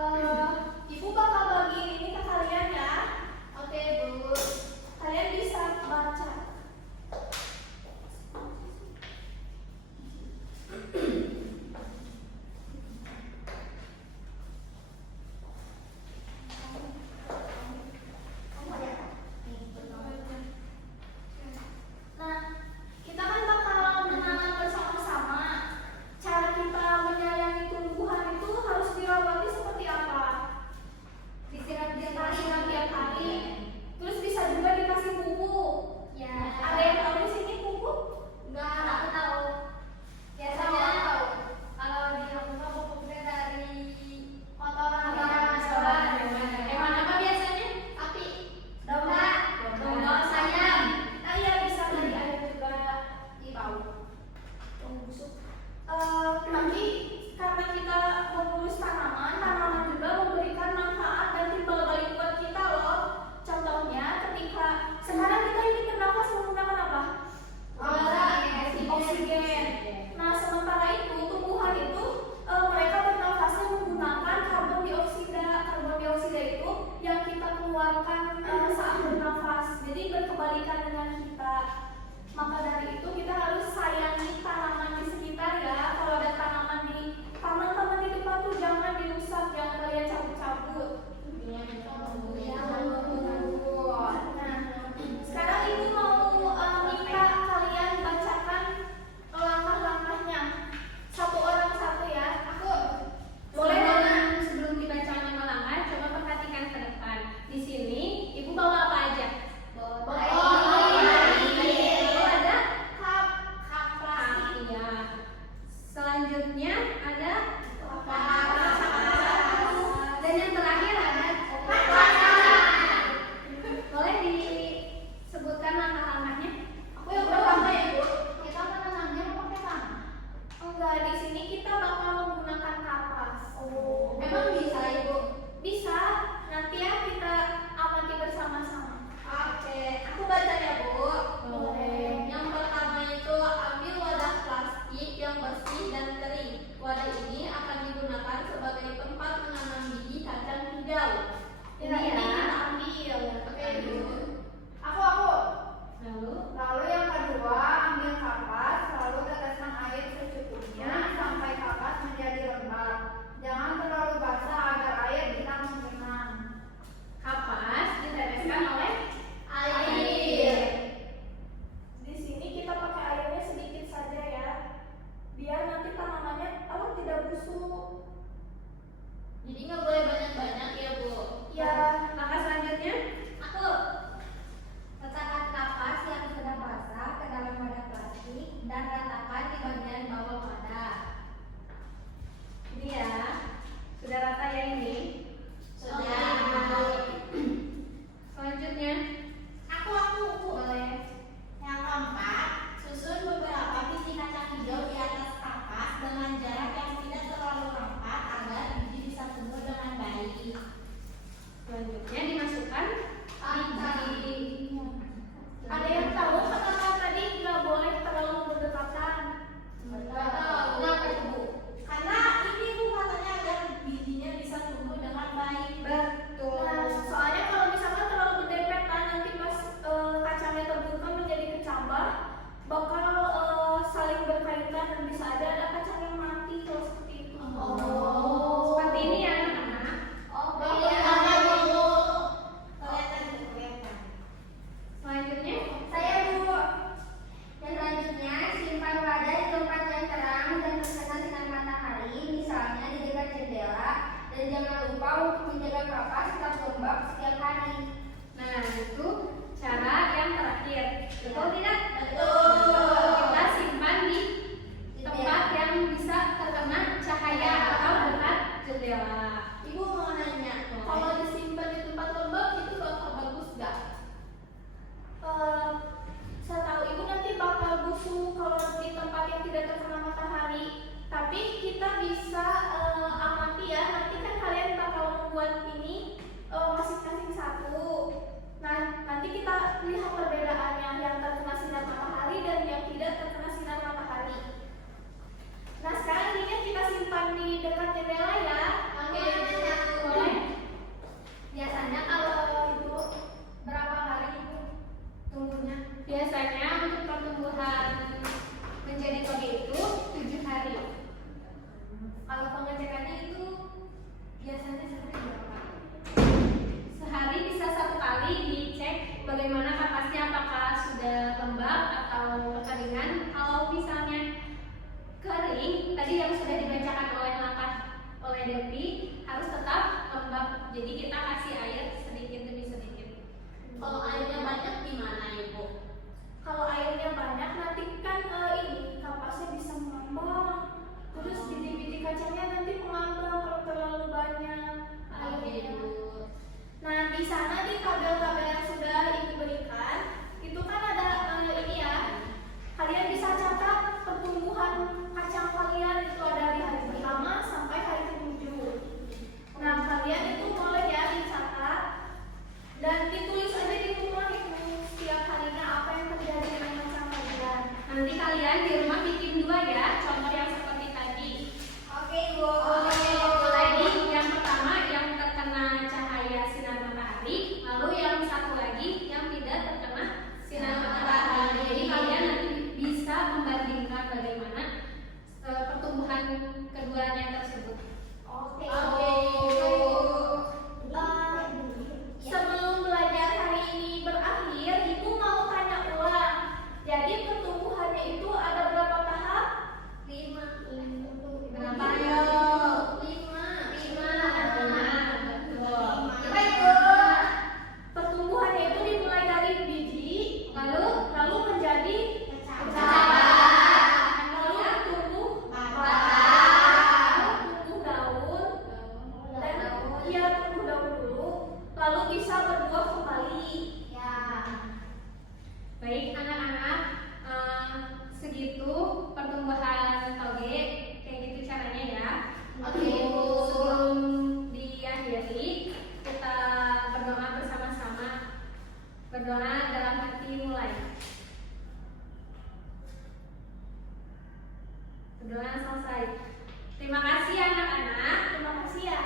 Ibu bakal bagiin ini ke kalian ya. Oke, Bu. Kalian bisa baca. Nah, kita kan bakal menanam bersama-sama. Cara kita menyayangi tumbuhan itu harus dirawati seperti apa? Disiram tiap hari. Terus bisa juga dikasih pupuk. Ya. Ada yang tahu di sini pupuk? Enggak, aku tahu. Biasanya tahu. Kalau di rumah pupuknya dari kotoran hewan apa biasanya? Sapi, domba, ayam. Nah, iya bisa dari ayam juga. Tahu. Busuk. Tapi karena kita mengurus tanaman juga memberikan manfaat dan timbal balik buat kita loh. Contohnya ketika sekarang kita ini bernafas menggunakan apa? Oksigen. Nah, sementara itu tumbuhan itu mereka bernafasnya menggunakan karbon dioksida. Karbon dioksida itu yang kita keluarkan saat bernafas. Jadi berkebalikan dengan kita. Maka dari itu kita harus sayangi tanaman di sekitar ya. Kalau ada tanaman di taman-taman di depan tuh jangan dirusak, jangan kalian cabut-cabut. Nah, sekarang ibu mau minta kalian bacakan langkah-langkahnya. Satu orang satu ya. Aku boleh dong. Sebelum dibaca nama langkah, coba perhatikan ke depan. Di sini ibu bawa apa aja? Selanjutnya ada dan yang terakhir ada boleh disebutkan langkah-langkahnya? Aku yang pertama ya, Bu. Kita menanamnya pakai tanah. Enggak, di sini kita bakal menggunakan kapas. Emang bisa, Ibu? Bisa. Nanti ya kita amati bersama-sama. Oke, aku baca ya, Bu. Boleh. Yang pertama itu ambil wadah plastik yang bersih dan kering. Wadah ini akan digunakan sebagai tempat menanam biji kacang hijau. Ini kita ambil. Oke, Bu. Aku. Lalu yang kedua, ambil kapas, lalu teteskan air secukupnya sampai kapas menjadi lembab. Jangan terlalu basah agar air bisa menggenang. Kapas diteteskan oleh Air. Di sini kita pakai airnya sedikit saja ya, biar nanti tanamannya tidak busuk. Jadi nggak boleh banyak-banyak ya, Bu. Ya. langkah selanjutnya. Aku. Letakkan kapas yang sudah basah ke dalam wadah plastik dan ratakan di bagian bawah wadah. Ini ya, sudah rata ya ini. Sudah. Selanjutnya, Aku. boleh. Yang keempat, susun beberapa biji kacang hijau di atas kapas dengan jarak yang tidak terlalu rapat agar biji bisa tumbuh dengan baik. Selanjutnya dimasukkan biji. Ada yang tahu kata tadi nggak boleh terlalu berdekatan? Kenapa Ibu? Karena ini Bu katanya agar bijinya bisa tumbuh dengan baik. Betul. Nah, soalnya kalau misalkan terlalu berdempetan nanti pas kacangnya terbuka menjadi kecambah, bakal saling berkaitan dan bisa ada kacang yang mati kalau seperti itu. Seperti ini ya anak-anak. Selanjutnya, Saya Bu. Yang selanjutnya, simpan wadah di tempat yang terang dan terkena sinar matahari, misalnya di dekat jendela, dan jangan lupa untuk menjaga kapas tetap lembab setiap hari. nah itu cara yang terakhir. Betul tidak? Betul. Kita simpan di tempat yang bisa terkena cahaya atau dekat jendela. Ibu mau nanya, kalau disimpan di tempat lembab itu bakal bagus gak? Setahu ibu nanti bakal busuk kalau di tempat yang tidak terkena matahari. Tapi kita bisa amati ya, nanti kan kalian bakal membuat ini masing-masing satu. Nah, nanti kita lihat perbedaannya yang terkena sinar matahari dan yang tidak terkena sinar matahari. Nah, sekarang ininya kita simpan di dekat jendela ya. Oke. kekeringan. Kalau misalnya kering, tadi yang sudah dibacakan oleh Devi harus tetap lembab. Jadi kita kasih air sedikit demi sedikit. Kalau airnya banyak gimana Ibu? Kalau airnya banyak nanti kan ini kapasnya bisa mengambang. Terus biji-biji kacangnya nanti mengambang kalau terlalu banyak airnya. Nah, di sana di tabel-tabel yang sudah Ibu berikan, itu kan ada ini ya. Kalian bisa catat pertumbuhan kacang kalian itu ada dari hari pertama sampai hari ke-7. Nah, kalian itu boleh ya dicatat dan ditulis aja di rumah itu setiap harinya apa yang terjadi dengan kacang kalian. Nanti kalian di rumah bikin 2 ya, contoh yang seperti tadi. Oke, Ibu. Tadi yang pertama yang terkena cahaya sinar matahari, lalu yang satu lagi yang tidak terkena sinar matahari. Jadi kalian nanti bisa membandingkan bagaimana pertumbuhan keduanya tersebut. Oke. Oke. Sebelum belajar hari ini berakhir, Ibu mau tanya ulang. Jadi pertumbuhannya itu ada berapa tahap? 5. Berapa? Coba Ibu. Pertumbuhannya itu dimulai dari biji, lalu menjadi lalu tumbuh daun, dan tumbuh daun dulu, lalu bisa berbuah kembali. Ya. Baik anak-anak, segitu pertumbuhan toge, kayak gitu caranya ya. Oke, Ibu. Sebelum diakhiri, kita berdoa bersama-sama. Berdoa dalam hati mulai. Berdoa selesai. Terima kasih anak-anak. Terima kasih ya.